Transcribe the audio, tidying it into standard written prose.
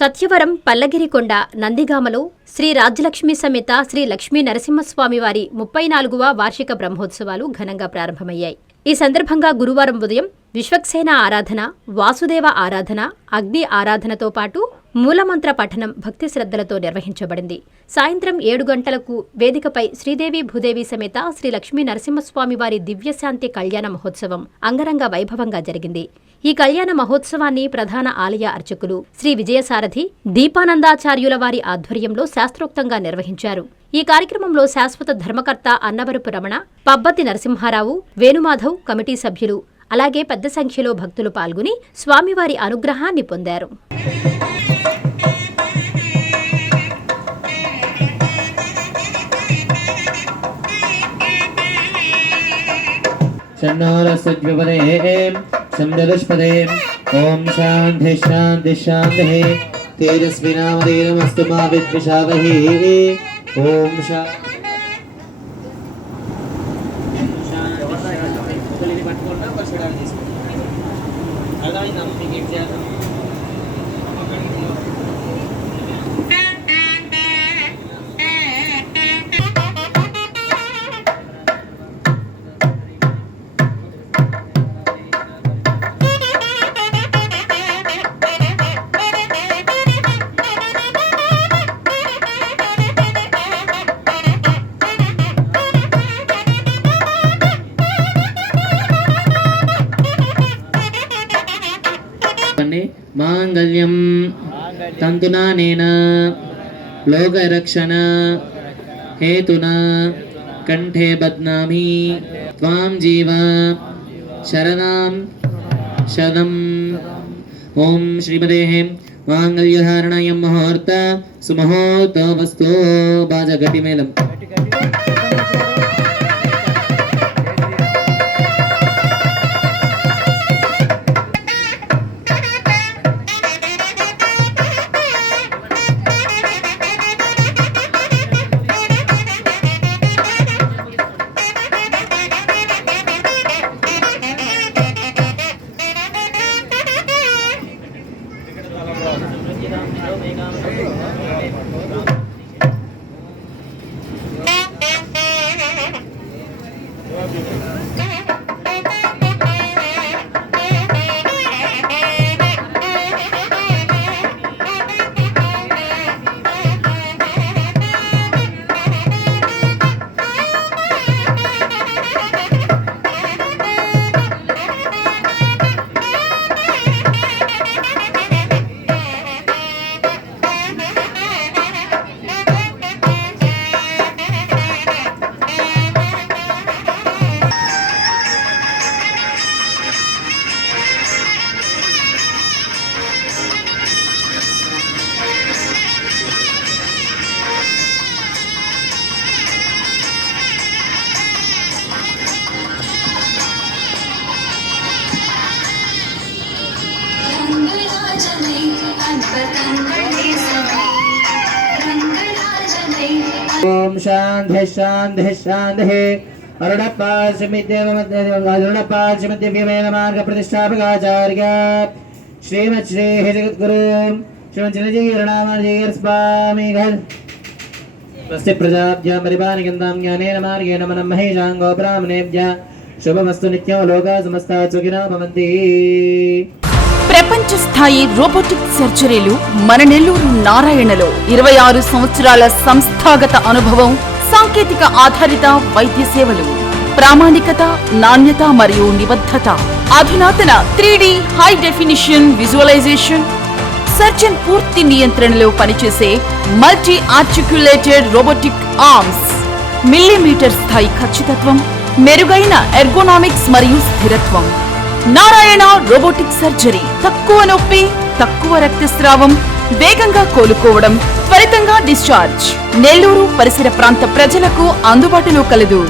సత్యవరం పల్లగిరికొండ నందిగామలో శ్రీ రాజ్యలక్ష్మి సమేత శ్రీ లక్ష్మీ నరసింహస్వామివారి 34వ వార్షిక బ్రహ్మోత్సవాలు ఘనంగా ప్రారంభమయ్యాయి. ఈ సందర్భంగా గురువారం ఉదయం విశ్వక్సేన ఆరాధన, వాసుదేవ ఆరాధన, అగ్ని ఆరాధనతో పాటు మూలమంత్ర పఠనం భక్తి శ్రద్ధలతో నిర్వహించబడింది. సాయంత్రం 7 గంటలకు వేదికపై శ్రీదేవి భూదేవి సమేత శ్రీ లక్ష్మీ నరసింహస్వామివారి దివ్యశాంతి కళ్యాణ మహోత్సవం అంగరంగ వైభవంగా జరిగింది. ఈ కళ్యాణ మహోత్సవాన్ని ప్రధాన ఆలయ అర్చకులు శ్రీ విజయసారథి దీపానందాచార్యుల వారి ఆధ్వర్యంలో శాస్త్రోక్తంగా నిర్వహించారు. ఈ కార్యక్రమంలో శాశ్వత ధర్మకర్త అన్నవరపు రమణ, పబ్బతి నరసింహారావు, వేణుమాధవ్ కమిటీ సభ్యులు, అలాగే పెద్ద సంఖ్యలో భక్తులు పాల్గొని స్వామివారి అనుగ్రహాన్ని పొందారు. ఓం శాంతి శాంతి శాంతి తేజస్వినామస్తు మా విద్విషావహి. ఓం శాంతి. మాంగళ్యం తంతునానేన లోకరక్షణ హేతునా కంఠే బధ్నామి త్వాం జీవ శరణాం శతం. ఓం శ్రీమతే మాంగళ్యధారణాయం ముహూర్త సుముహూర్తోస్తు. బాజా గట్టి మేళం. ఓం శాంతి శాంతి శాంతి. అరుణపాశమిద్యమద్యమేన మార్గ ప్రతిష్టాపకాచార్య శ్రీమత్ శ్రీ జగద్గురు శ్రీమత్ చిరంజీవిరణామజీర్ స్వామి. స్వస్తి ప్రజాభ్యాం పరిపాలయంతాం జ్ఞానేన మార్గేణ మనం మహేశాంగో బ్రాహ్మణేభ్యః శుభమస్తు నిత్యం లోకా సమస్తా సుఖినో భవంతి. ప్రపంచ స్థాయి రోబోటిక్ సర్జరీలు మన నెల్లూరు నారాయణలో 26 సంవత్సరాల సంస్థాగత అనుభవం, సాంకేతిక ఆధారిత వైద్య సేవలు, ప్రామాణికత, నాణ్యత మరియు నిబద్ధత, అధునాతన 3D high definition visualisation, surgeon పూర్తి నియంత్రణలో పనిచేసే multi articulated robotic arms, millimetre స్థాయి ఖచ్చితత్వం, మెరుగైన ఎర్గోనామిక్స్ మరియు స్థిరత్వం. Narayana robotic surgery. తక్కువ నొప్పి, తక్కువ రక్తస్రావం, వేగంగా కోలుకోవడం, త్వరితంగా డిశ్చార్జ్. నెల్లూరు పరిసర ప్రాంత ప్రజలకు అందుబాటులో కలదు.